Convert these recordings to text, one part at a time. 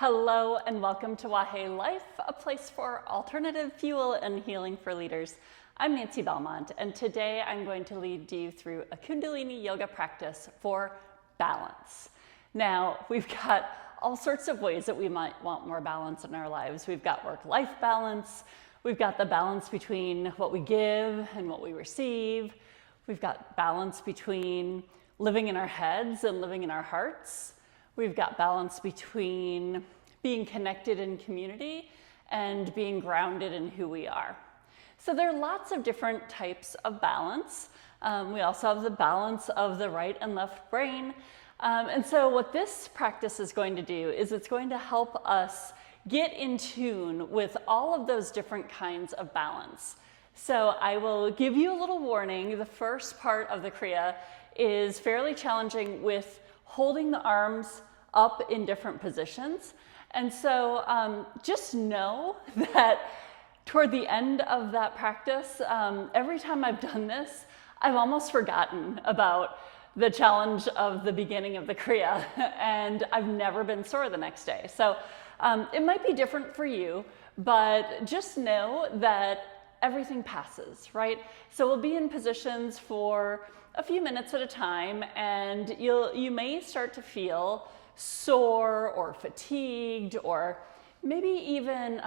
Hello and welcome to Wahe Life, a place for alternative fuel and healing for leaders. I'm Nancy Belmont, and today I'm going to lead you through a Kundalini yoga practice for balance. Now, we've got all sorts of ways that we might want more balance in our lives. We've got work-life balance. We've got the balance between what we give and what we receive. We've got balance between living in our heads and living in our hearts. We've got balance between being connected in community and being grounded in who we are. So there are lots of different types of balance. We also have the balance of the right and left brain. And so what this practice is going to do is it's going to help us get in tune with all of those different kinds of balance. So I will give you a little warning. The first part of the Kriya is fairly challenging with holding the arms up in different positions. And so just know that toward the end of that practice, every time I've done this, I've almost forgotten about the challenge of the beginning of the Kriya, and I've never been sore the next day. So it might be different for you, but just know that everything passes, right? So we'll be in positions for a few minutes at a time, and you may start to feel sore or fatigued, or maybe even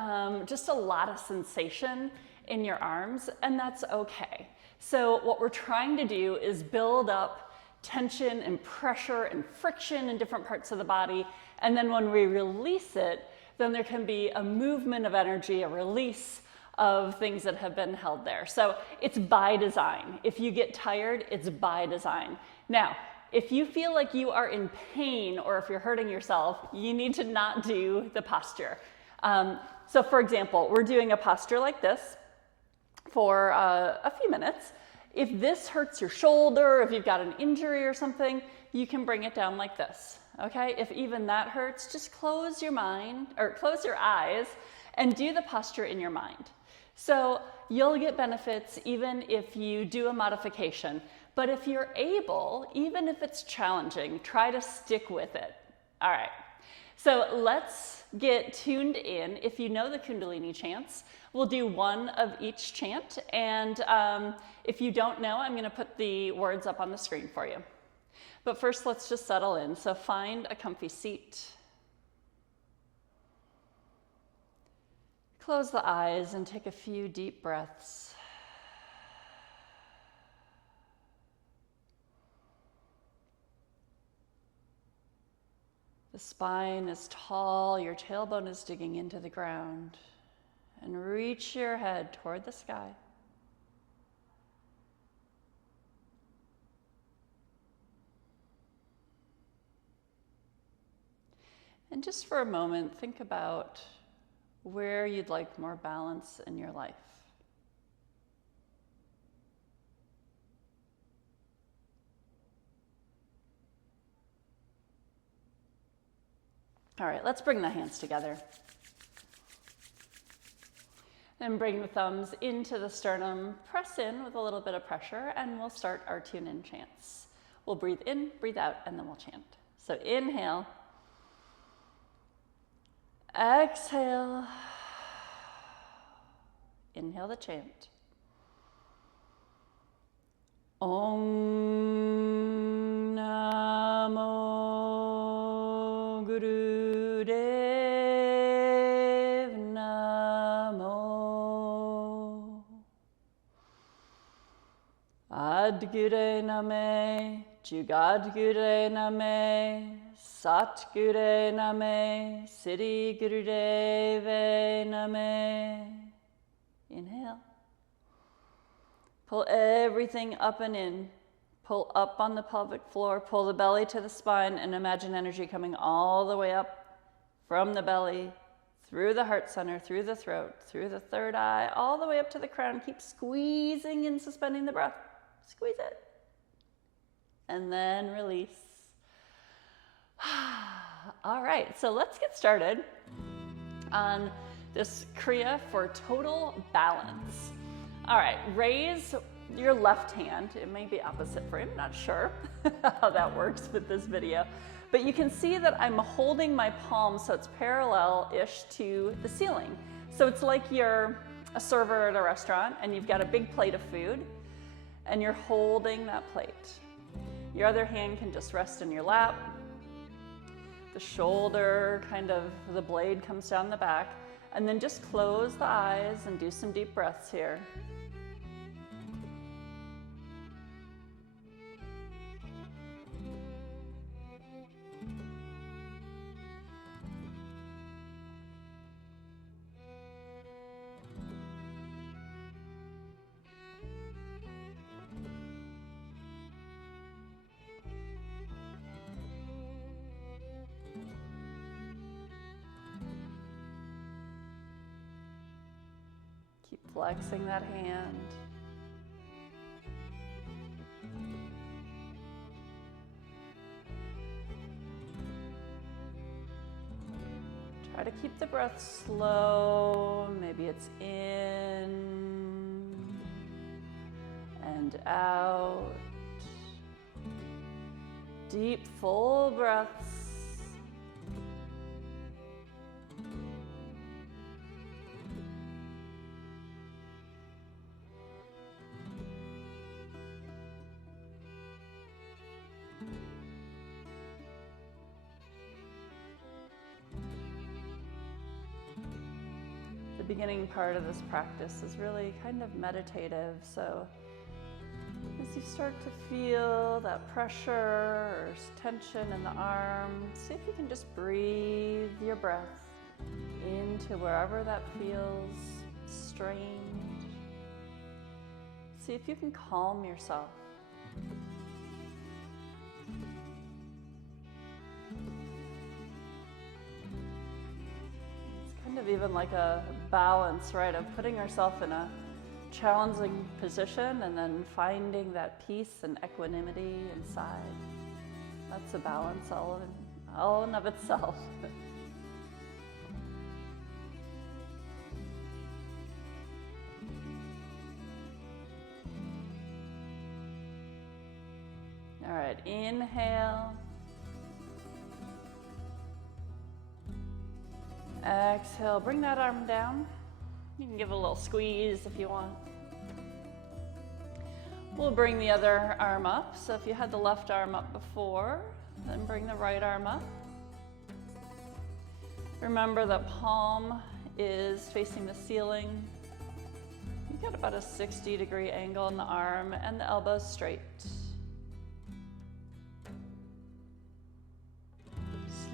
just a lot of sensation in your arms, and that's okay. So what we're trying to do is build up tension and pressure and friction in different parts of the body, and then when we release it, then there can be a movement of energy, a release of things that have been held there. So it's by design. If you get tired, it's by design. Now, if you feel like you are in pain or if you're hurting yourself, you need to not do the posture. So for example, we're doing a posture like this for a few minutes. If this hurts your shoulder, if you've got an injury or something, you can bring it down like this, okay? If even that hurts, just close your mind or close your eyes and do the posture in your mind. So you'll get benefits even if you do a modification. But if you're able, even if it's challenging, try to stick with it. All right, so let's get tuned in. If you know the Kundalini chants, we'll do one of each chant. And if you don't know, I'm gonna put the words up on the screen for you. But first, let's just settle in. So find a comfy seat. Close the eyes and take a few deep breaths. The spine is tall, your tailbone is digging into the ground, and reach your head toward the sky. And just for a moment, think about where you'd like more balance in your life. All right, let's bring the hands together. And bring the thumbs into the sternum, press in with a little bit of pressure, and we'll start our tune-in chants. We'll breathe in, breathe out, and then we'll chant. So inhale. Exhale. Inhale the chant. Om Namo Guru Dev Namo Adgure Name Jugadgure Name Satgure Name Siddhi Gurudeve Name. Inhale. Pull everything up and in. Pull up on the pelvic floor, pull the belly to the spine, and imagine energy coming all the way up from the belly, through the heart center, through the throat, through the third eye, all the way up to the crown. Keep squeezing and suspending the breath. Squeeze it. And then release. All right, so let's get started on this Kriya for total balance. All right, raise your left hand. It may be opposite for you, I'm not sure how that works with this video. But you can see that I'm holding my palm so it's parallel-ish to the ceiling. So it's like you're a server at a restaurant and you've got a big plate of food and you're holding that plate. Your other hand can just rest in your lap. The shoulder, the blade comes down the back, and then just close the eyes and do some deep breaths here. Keep flexing that hand. Try to keep the breath slow. Maybe it's in and out. Deep, full breaths. The beginning part of this practice is really kind of meditative, so as you start to feel that pressure or tension in the arm, see if you can just breathe your breath into wherever that feels strained. See if you can calm yourself. Even like a balance, right, of putting ourselves in a challenging position and then finding that peace and equanimity inside. That's a balance all in of itself. All right, inhale. Exhale, bring that arm down. You can give it a little squeeze if you want. We'll bring the other arm up. So if you had the left arm up before, then bring the right arm up. Remember that palm is facing the ceiling. You've got about a 60-degree angle in the arm and the elbows straight.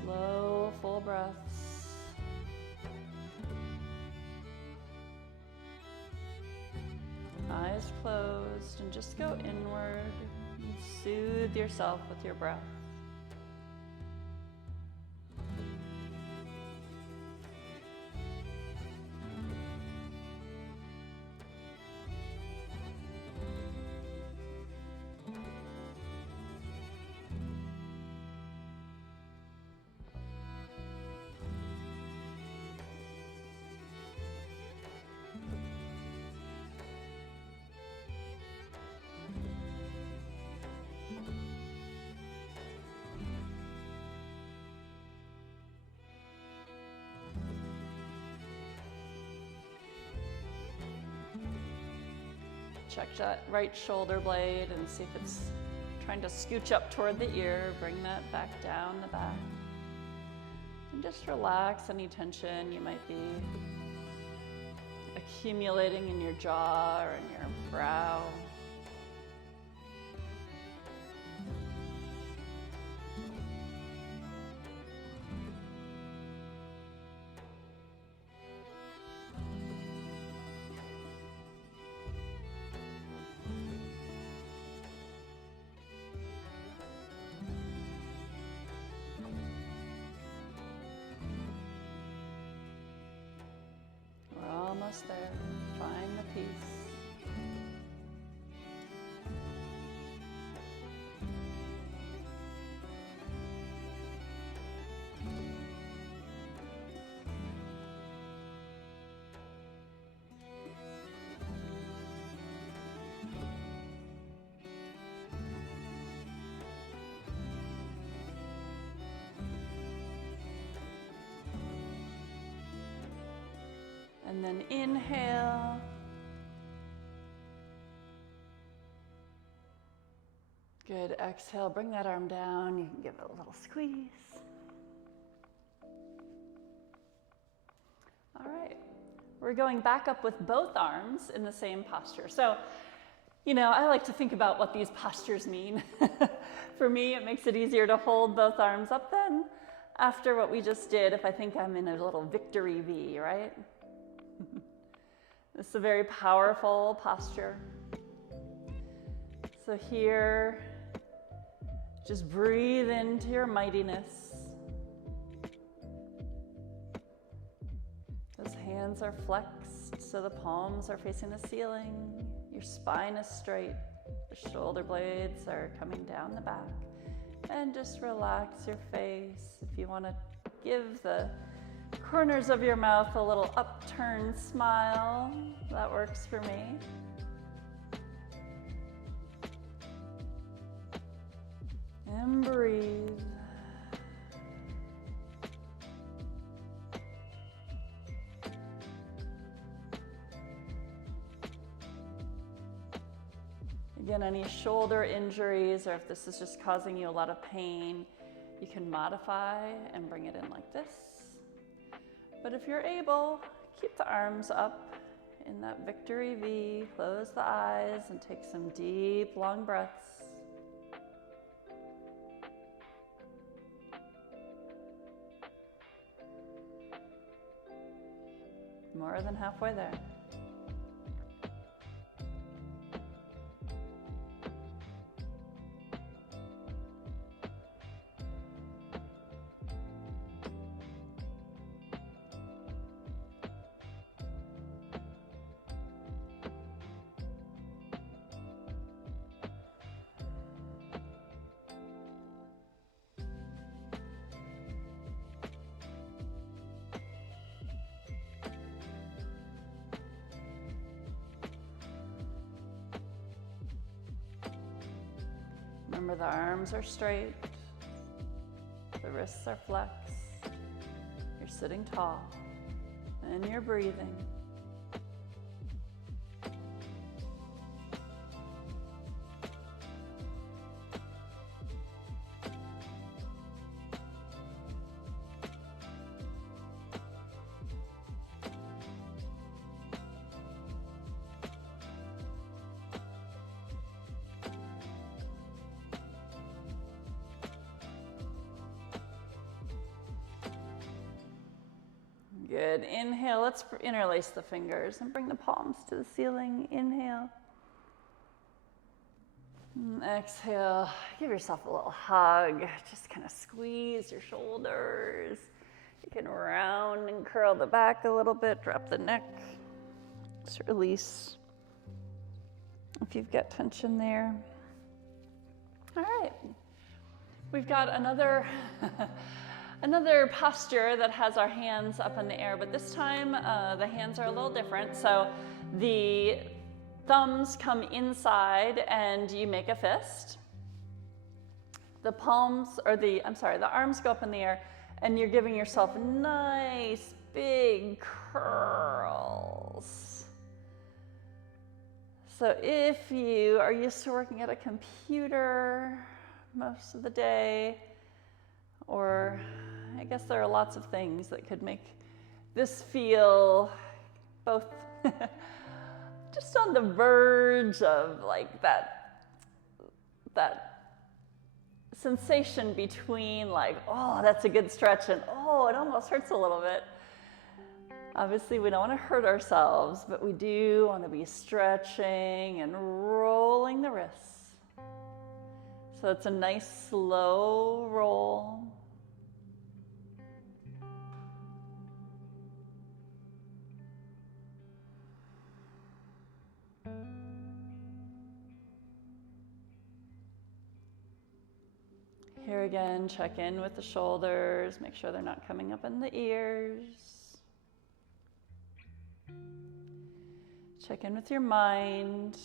Slow, full breaths. Eyes closed, and just go inward and soothe yourself with your breath. Check that right shoulder blade and see if it's trying to scooch up toward the ear. Bring that back down the back. And just relax any tension you might be accumulating in your jaw or in your brow. Almost there. Find the peace. And then inhale. Good, exhale, bring that arm down. You can give it a little squeeze. All right, we're going back up with both arms in the same posture. So, you know, I like to think about what these postures mean. For me, it makes it easier to hold both arms up then after what we just did, if I think I'm in a little victory V, right? This is a very powerful posture. So here, just breathe into your mightiness. Those hands are flexed, so the palms are facing the ceiling. Your spine is straight. The shoulder blades are coming down the back. And just relax your face. If you want to give the corners of your mouth a little upturned smile, that works for me. And breathe. Again, any shoulder injuries, or if this is just causing you a lot of pain, you can modify and bring it in like this. But if you're able, keep the arms up in that victory V. Close the eyes and take some deep, long breaths. More than halfway there. Remember, the arms are straight, the wrists are flexed, you're sitting tall, and you're breathing. Good. Inhale. Let's interlace the fingers and bring the palms to the ceiling. Inhale. And exhale. Give yourself a little hug. Just kind of squeeze your shoulders. You can round and curl the back a little bit. Drop the neck. Just release if you've got tension there. All right. We've got another posture that has our hands up in the air, but this time the hands are a little different. So the thumbs come inside and you make a fist. The arms go up in the air and you're giving yourself nice big curls. So if you are used to working at a computer most of the day, or I guess there are lots of things that could make this feel both just on the verge of like that sensation between like, oh, that's a good stretch, and oh, it almost hurts a little bit. Obviously, we don't want to hurt ourselves, but we do want to be stretching and rolling the wrists. So it's a nice slow roll. Here again, check in with the shoulders, make sure they're not coming up in the ears. Check in with your mind.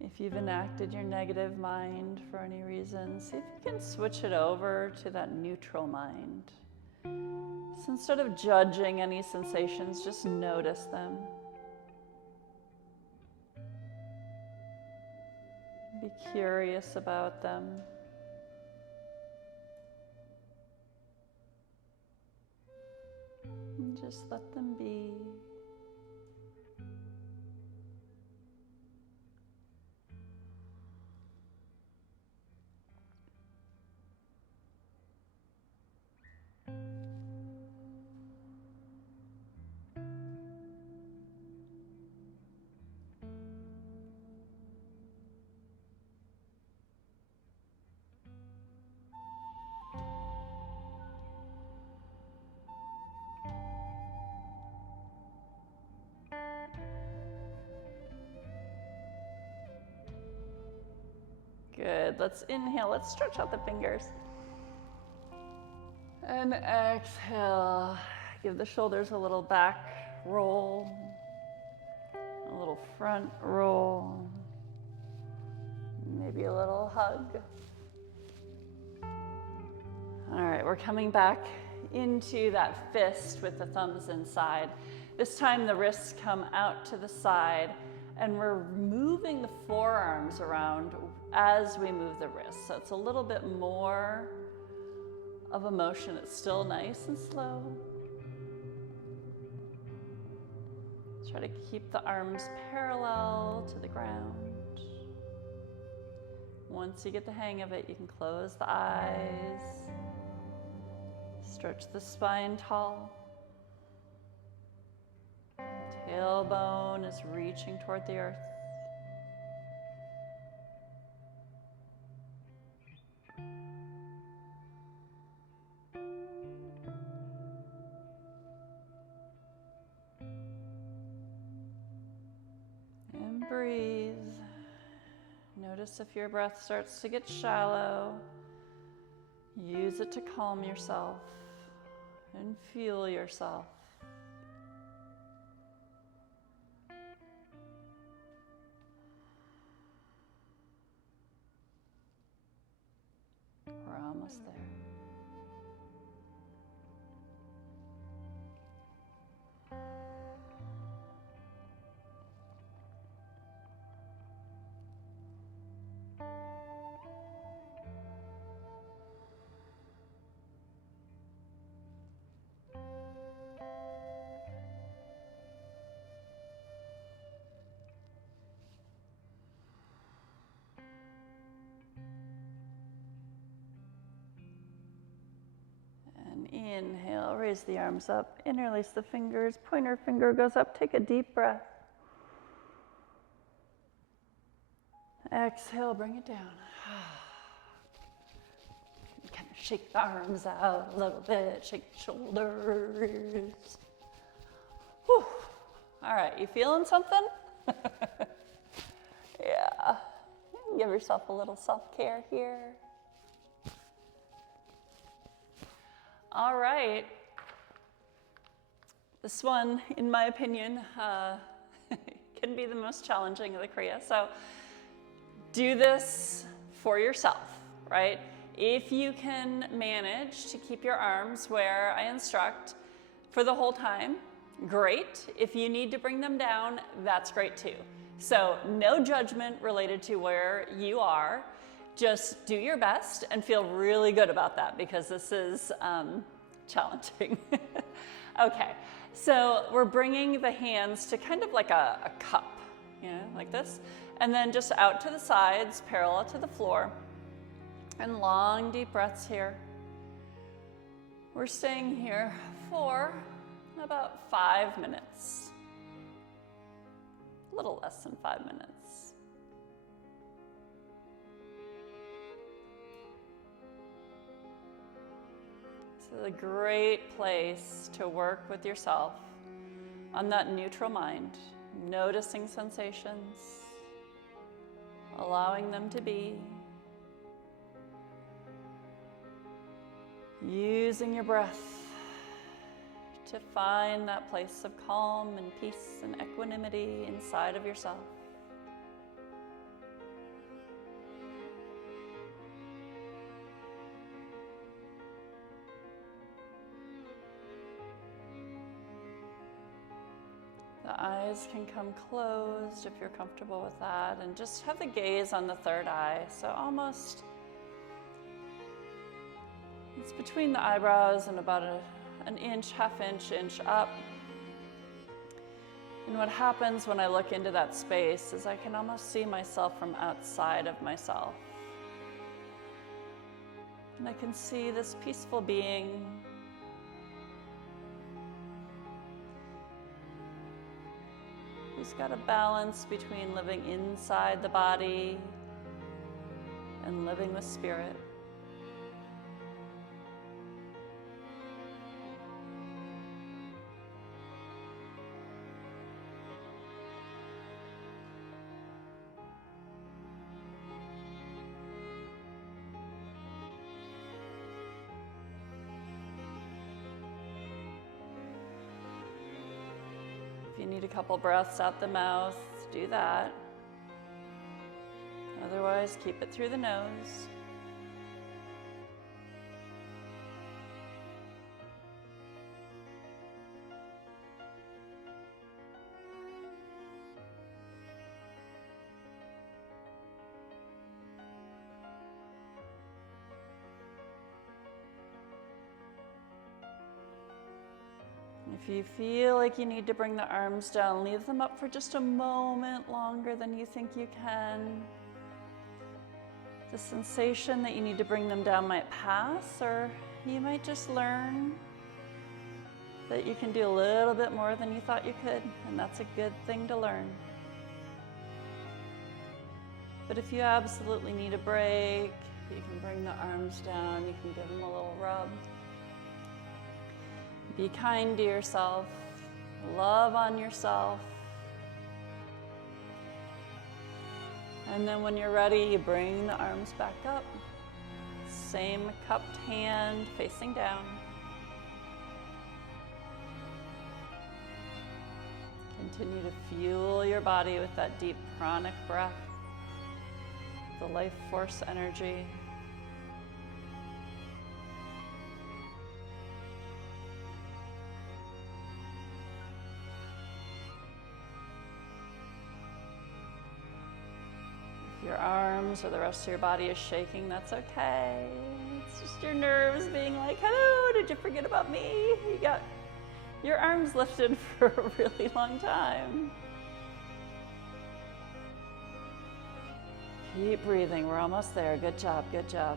If you've enacted your negative mind for any reason, see if you can switch it over to that neutral mind. So instead of judging any sensations, just notice them. Be curious about them. And just let them be. Good. Let's inhale. Let's stretch out the fingers. And exhale. Give the shoulders a little back roll, a little front roll, maybe a little hug. All right, we're coming back into that fist with the thumbs inside. This time the wrists come out to the side, and we're moving the forearms around as we move the wrists. So it's a little bit more of a motion. It's still nice and slow. Try to keep the arms parallel to the ground. Once you get the hang of it, you can close the eyes. Stretch the spine tall. Tailbone is reaching toward the earth. And breathe. Notice if your breath starts to get shallow. Use it to calm yourself and fuel yourself. We're almost there. Inhale, raise the arms up, interlace the fingers, pointer finger goes up, take a deep breath. Exhale, bring it down. Kind of shake the arms out a little bit, shake the shoulders. Whew. All right, you feeling something? Yeah. Give yourself a little self-care here. All right, this one, in my opinion, can be the most challenging of the Kriya. So do this for yourself, right? If you can manage to keep your arms where I instruct for the whole time, great. If you need to bring them down, that's great too. So no judgment related to where you are. Just do your best and feel really good about that because this is challenging. Okay, so we're bringing the hands to kind of like a cup, you know, like this. And then just out to the sides, parallel to the floor. And long, deep breaths here. We're staying here for about 5 minutes. A little less than 5 minutes. This is a great place to work with yourself on that neutral mind, noticing sensations, allowing them to be, using your breath to find that place of calm and peace and equanimity inside of yourself. The eyes can come closed if you're comfortable with that, and just have the gaze on the third eye. So almost, it's between the eyebrows and about an inch, half inch up. And what happens when I look into that space is I can almost see myself from outside of myself. And I can see this peaceful being who's got a balance between living inside the body and living with spirit. If you need a couple breaths out the mouth, do that. Otherwise, keep it through the nose. If you feel like you need to bring the arms down, leave them up for just a moment longer than you think you can. The sensation that you need to bring them down might pass, or you might just learn that you can do a little bit more than you thought you could, and that's a good thing to learn. But if you absolutely need a break, you can bring the arms down, you can give them a little rub. Be kind to yourself, love on yourself. And then when you're ready, you bring the arms back up. Same cupped hand facing down. Continue to fuel your body with that deep pranic breath, the life force energy. Your arms or the rest of your body is shaking, that's okay. It's just your nerves being like, hello, did you forget about me? You got your arms lifted for a really long time. Keep breathing, we're almost there. Good job, good job.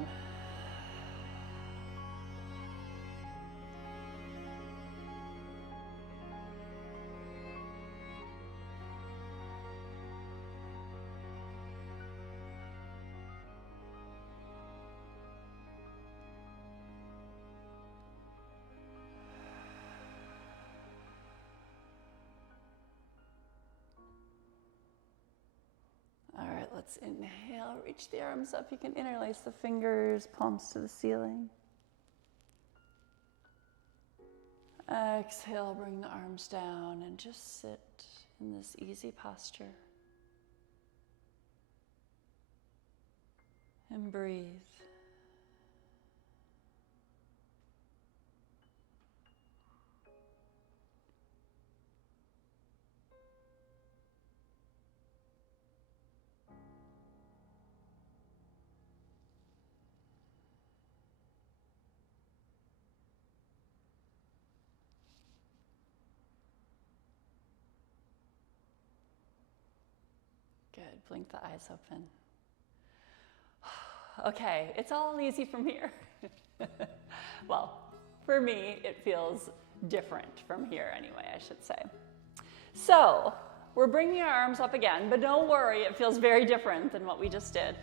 Let's inhale, reach the arms up. You can interlace the fingers, palms to the ceiling. Exhale, bring the arms down and just sit in this easy posture. And breathe. Good, blink the eyes open. Okay, it's all easy from here. Well, for me, it feels different from here anyway, I should say. So, we're bringing our arms up again, but don't worry, it feels very different than what we just did.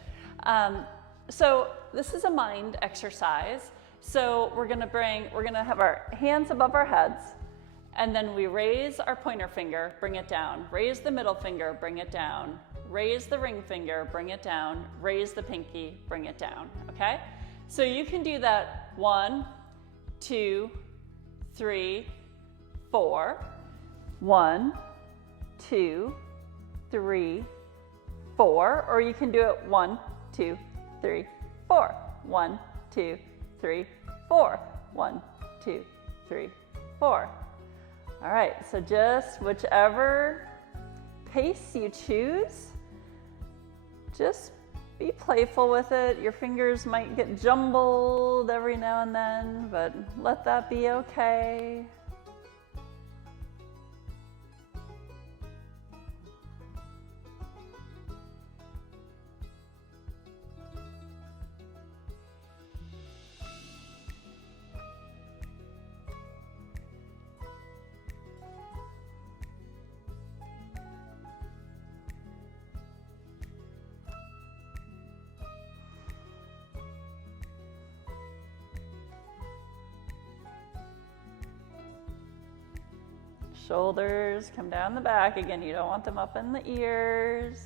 So this is a mind exercise. So we're gonna have our hands above our heads, and then we raise our pointer finger, bring it down. Raise the middle finger, bring it down. Raise the ring finger, bring it down. Raise the pinky, bring it down, okay? So you can do that 1, 2, 3, 4. 1, 2, 3, 4. Or you can do it 1, 2, 3, 4. 1, 2, 3, 4. 1, 2, 3, 4. All All right, so just whichever pace you choose, just be playful with it. Your fingers might get jumbled every now and then, but let that be okay. Shoulders come down the back. Again, you don't want them up in the ears.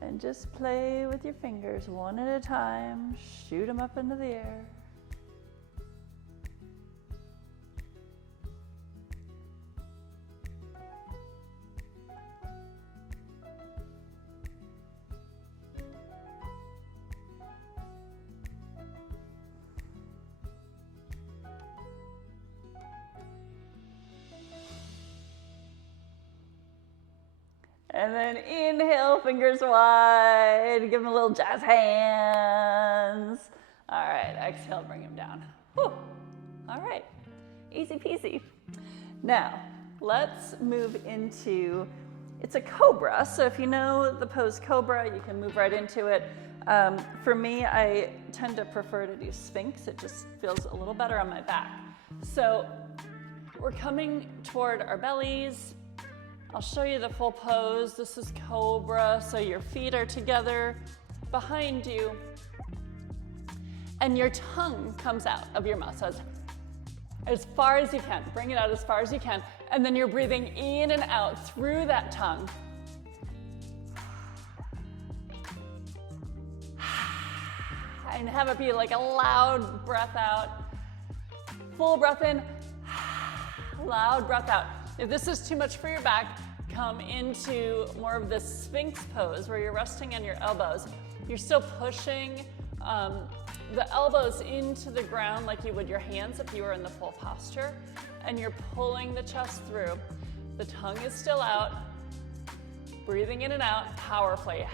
And just play with your fingers one at a time. Shoot them up into the air. And then inhale, fingers wide. Give them a little jazz hands. All right, exhale, bring them down. Whew. All right, easy peasy. Now, let's move into, it's a cobra. So if you know the pose cobra, you can move right into it. For me, I tend to prefer to do sphinx. It just feels a little better on my back. So we're coming toward our bellies. I'll show you the full pose. This is cobra, so your feet are together behind you, and your tongue comes out of your mouth. So as far as you can, bring it out as far as you can, and then you're breathing in and out through that tongue. And have it be like a loud breath out. Full breath in, loud breath out. If this is too much for your back, come into more of this sphinx pose where you're resting on your elbows. You're still pushing the elbows into the ground like you would your hands if you were in the full posture, and you're pulling the chest through. The tongue is still out, breathing in and out powerfully.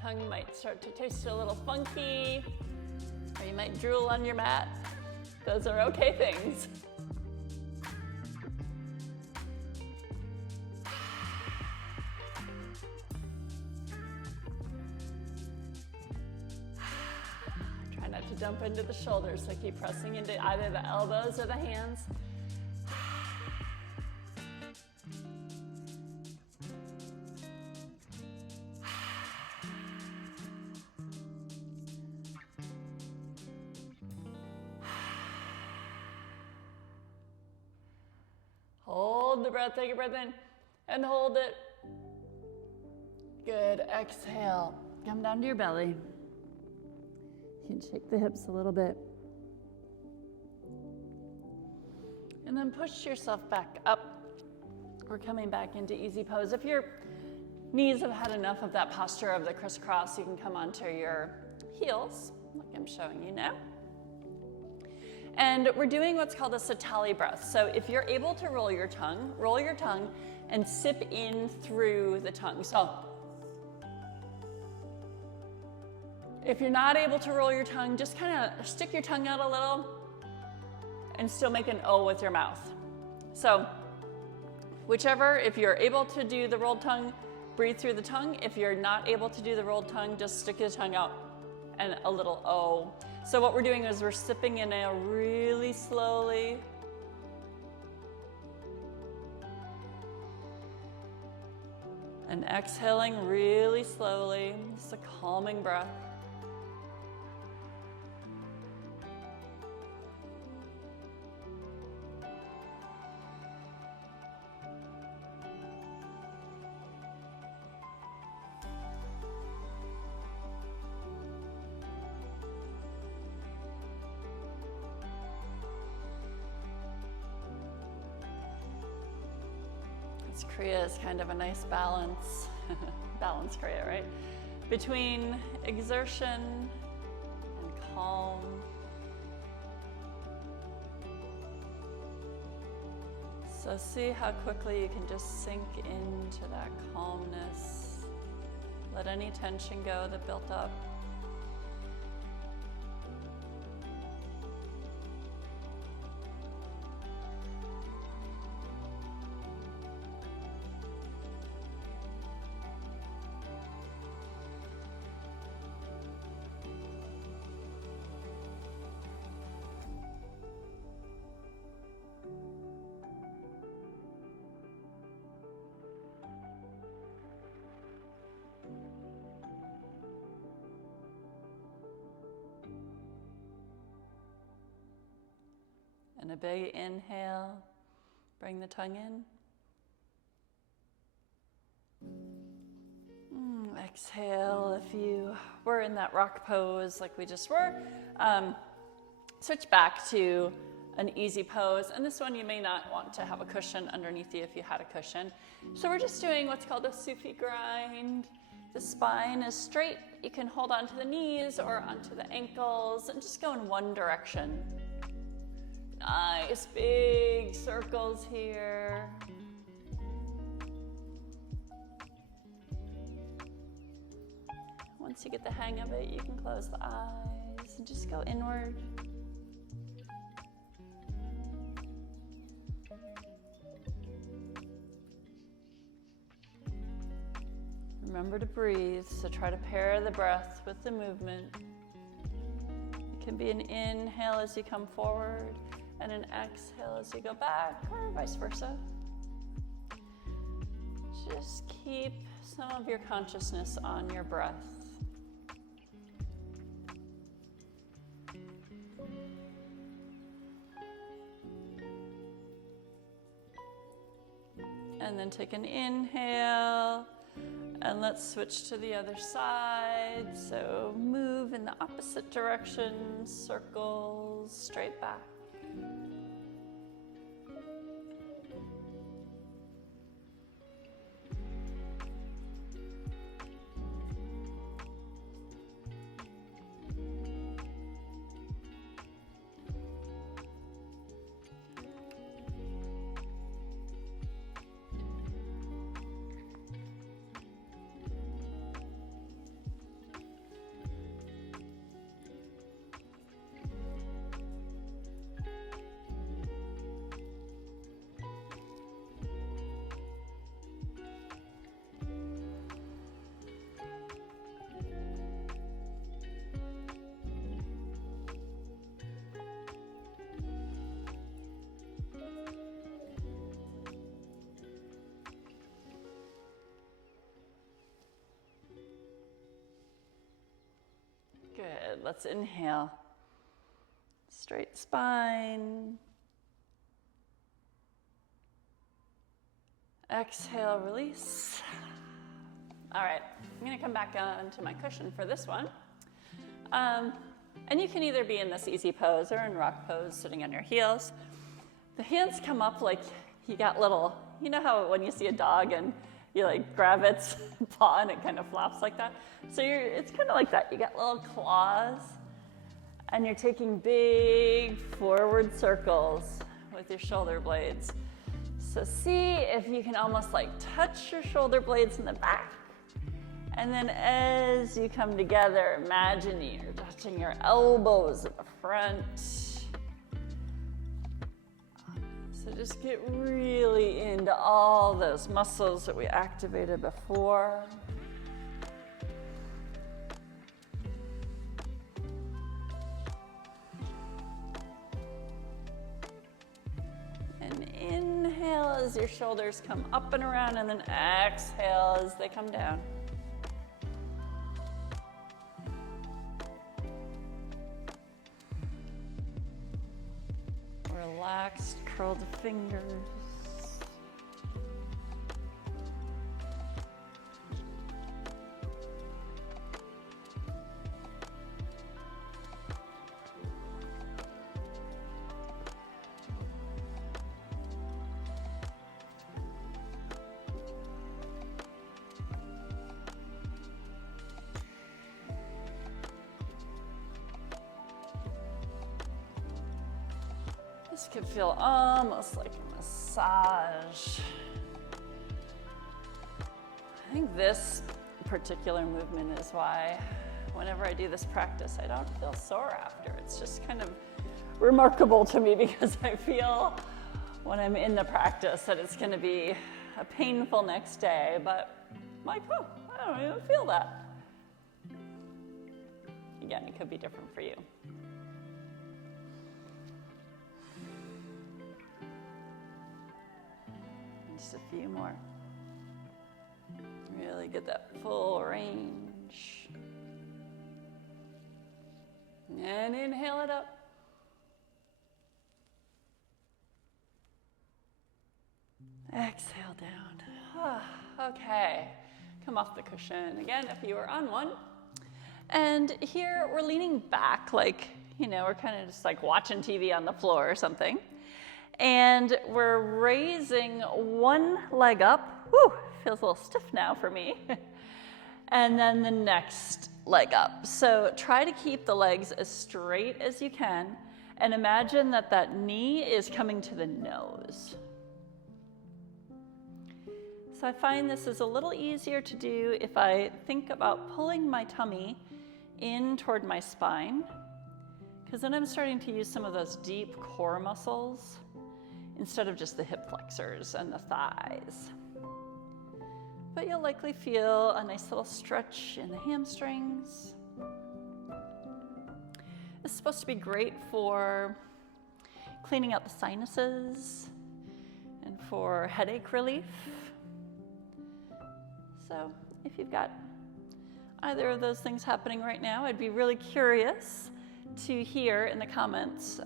Tongue might start to taste a little funky, or you might drool on your mat. Those are okay things. Try not to dump into the shoulders, so keep pressing into either the elbows or the hands. Hold the breath, take a breath in, and hold it. Good, exhale. Come down to your belly. You can shake the hips a little bit. And then push yourself back up. We're coming back into easy pose. If your knees have had enough of that posture of the crisscross, you can come onto your heels, like I'm showing you now. And we're doing what's called a satali breath. So if you're able to roll your tongue and sip in through the tongue. So if you're not able to roll your tongue, just kind of stick your tongue out a little and still make an O with your mouth. So whichever, if you're able to do the rolled tongue, breathe through the tongue. If you're not able to do the rolled tongue, just stick your tongue out and a little O. So what we're doing is we're sipping in air really slowly. And exhaling really slowly. Just a calming breath. Kriya is kind of a nice balance, balance Kriya, right? Between exertion and calm. So see how quickly you can just sink into that calmness. Let any tension go that built up. And a big inhale, bring the tongue in. Exhale, if you were in that rock pose like we just were, switch back to an easy pose. And this one you may not want to have a cushion underneath you if you had a cushion. So we're just doing what's called a Sufi grind. The spine is straight. You can hold onto the knees or onto the ankles and just go in one direction. Nice big circles here. Once you get the hang of it, you can close the eyes and just go inward. Remember to breathe, so try to pair the breath with the movement. It can be an inhale as you come forward and an exhale as you go back, or vice versa. Just keep some of your consciousness on your breath. And then take an inhale, and let's switch to the other side. So move in the opposite direction, circles, straight back. Good, let's inhale. Straight spine. Exhale, release. All right, I'm gonna come back onto my cushion for this one. And you can either be in this easy pose or in rock pose, sitting on your heels. The hands come up like you got little, you know how when you see a dog and you like grab its paw and it kind of flops like that? So it's kind of like that. You got little claws and you're taking big forward circles with your shoulder blades. So see if you can almost like touch your shoulder blades in the back. And then as you come together, imagine you're touching your elbows at the front. So just get really into all those muscles that we activated before. And inhale as your shoulders come up and around, and then exhale as they come down. Relaxed, curled fingers. This could feel almost like a massage. I think this particular movement is why whenever I do this practice, I don't feel sore after. It's just kind of remarkable to me because I feel when I'm in the practice that it's going to be a painful next day, but I'm like, oh, I don't even feel that. Again, it could be different for you. Just a few more. Really get that full range. And inhale it up. Exhale down. Okay, come off the cushion again if you are on one. And here we're leaning back like, we're kind of just like watching TV on the floor or something. And we're raising one leg up. Whew, feels a little stiff now for me. And then the next leg up. So try to keep the legs as straight as you can. And imagine that that knee is coming to the nose. So I find this is a little easier to do if I think about pulling my tummy in toward my spine, because then I'm starting to use some of those deep core muscles instead of just the hip flexors and the thighs. But you'll likely feel a nice little stretch in the hamstrings. This is supposed to be great for cleaning out the sinuses and for headache relief. So if you've got either of those things happening right now, I'd be really curious to hear in the comments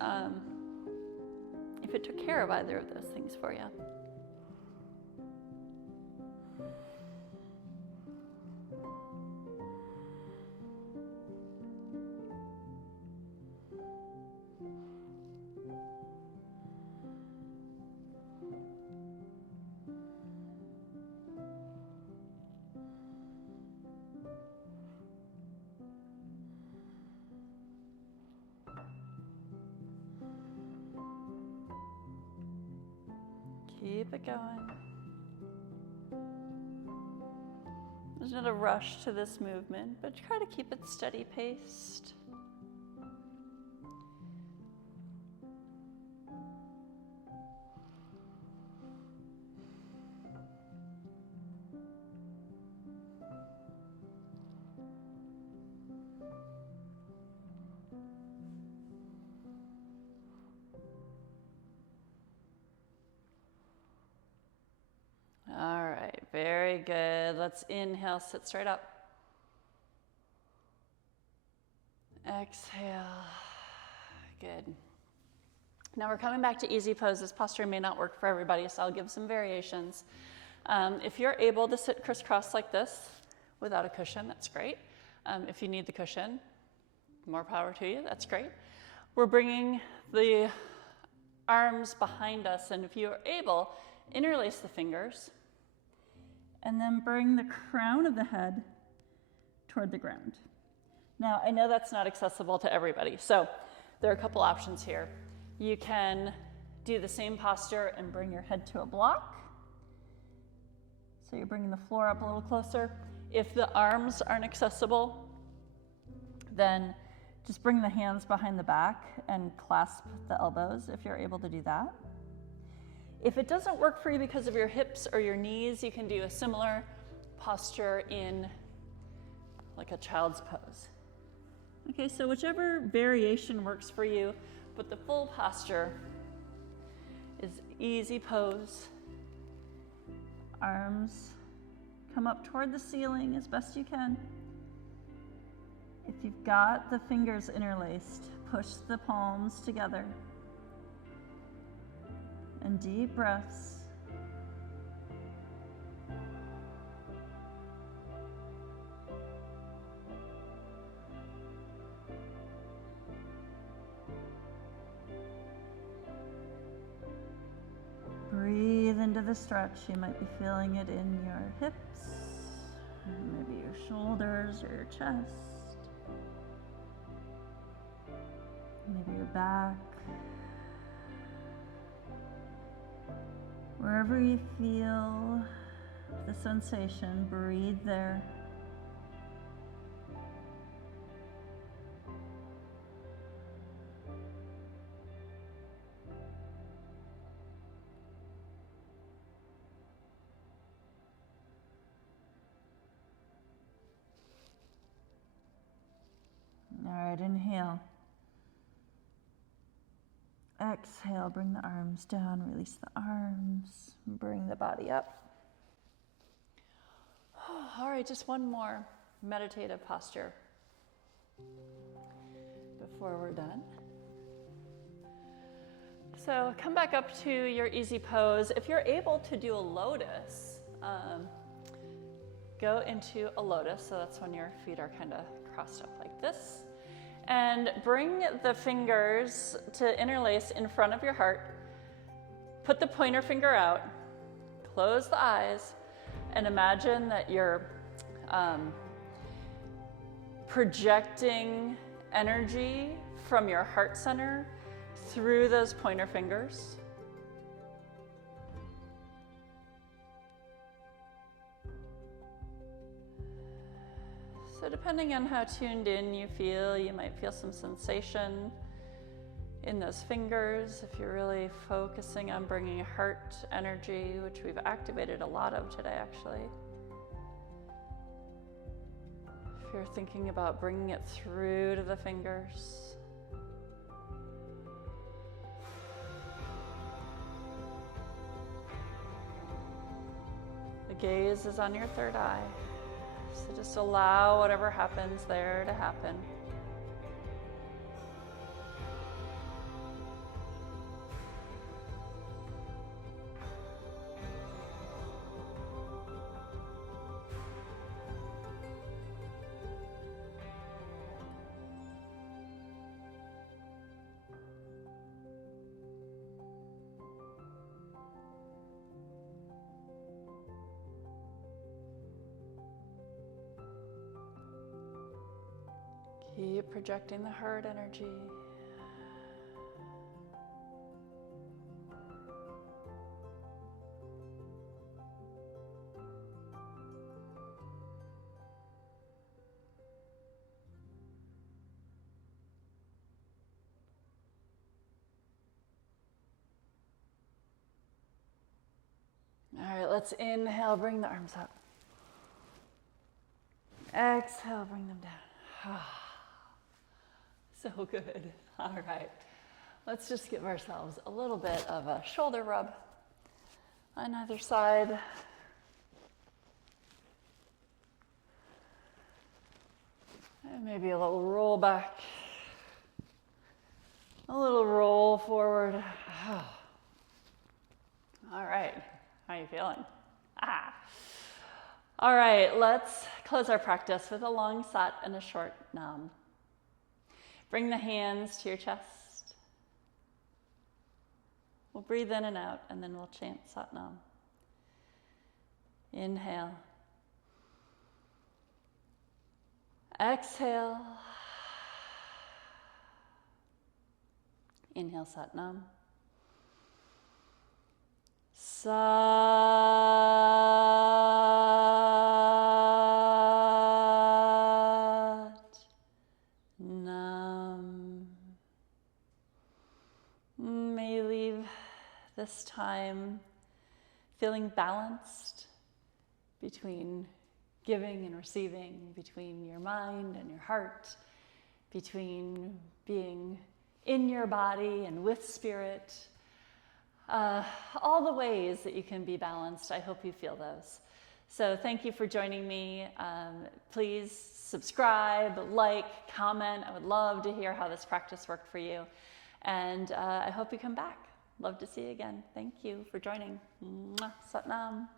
if it took care of either of those things for you. Keep it going. There's not a rush to this movement, but try to keep it steady paced. All right, very good. Let's inhale, sit straight up. Exhale. Good. Now we're coming back to easy pose. This posture may not work for everybody, so I'll give some variations. If you're able to sit crisscross like this without a cushion, that's great. If you need the cushion, more power to you, that's great. We're bringing the arms behind us, and if you are able, interlace the fingers, and then bring the crown of the head toward the ground. Now, I know that's not accessible to everybody, so there are a couple options here. You can do the same posture and bring your head to a block. So you're bringing the floor up a little closer. If the arms aren't accessible, then just bring the hands behind the back and clasp the elbows if you're able to do that. If it doesn't work for you because of your hips or your knees, you can do a similar posture in like a child's pose. Okay, so whichever variation works for you, but the full posture is easy pose. Arms come up toward the ceiling as best you can. If you've got the fingers interlaced, push the palms together. And deep breaths. Breathe into the stretch. You might be feeling it in your hips, maybe your shoulders or your chest, maybe your back. Wherever you feel the sensation, breathe there. All right, inhale. Exhale, bring the arms down, release the arms, bring the body up. All right, just one more meditative posture before we're done. So come back up to your easy pose. If you're able to do a lotus, go into a lotus. So that's when your feet are kind of crossed up like this. And bring the fingers to interlace in front of your heart. Put the pointer finger out, close the eyes, and imagine that you're projecting energy from your heart center through those pointer fingers. So depending on how tuned in you feel, you might feel some sensation in those fingers. If you're really focusing on bringing heart energy, which we've activated a lot of today, actually. If you're thinking about bringing it through to the fingers. The gaze is on your third eye. So just allow whatever happens there to happen. Keep projecting the heart energy. All right, let's inhale, bring the arms up. Exhale, bring them down. So good. All right, let's just give ourselves a little bit of a shoulder rub on either side. And maybe a little roll back, a little roll forward. All right, how are you feeling? All right, let's close our practice with a long sat and a short nam. Bring the hands to your chest. We'll breathe in and out, and then we'll chant Sat Nam. Inhale. Exhale. Inhale, Sat Nam. Sat Nam. May you leave this time feeling balanced between giving and receiving, between your mind and your heart, between being in your body and with spirit. All the ways that you can be balanced, I hope you feel those. So thank you for joining me. Please subscribe, like, comment. I would love to hear how this practice worked for you. And I hope you come back. Love to see you again. Thank you for joining. Sat Nam.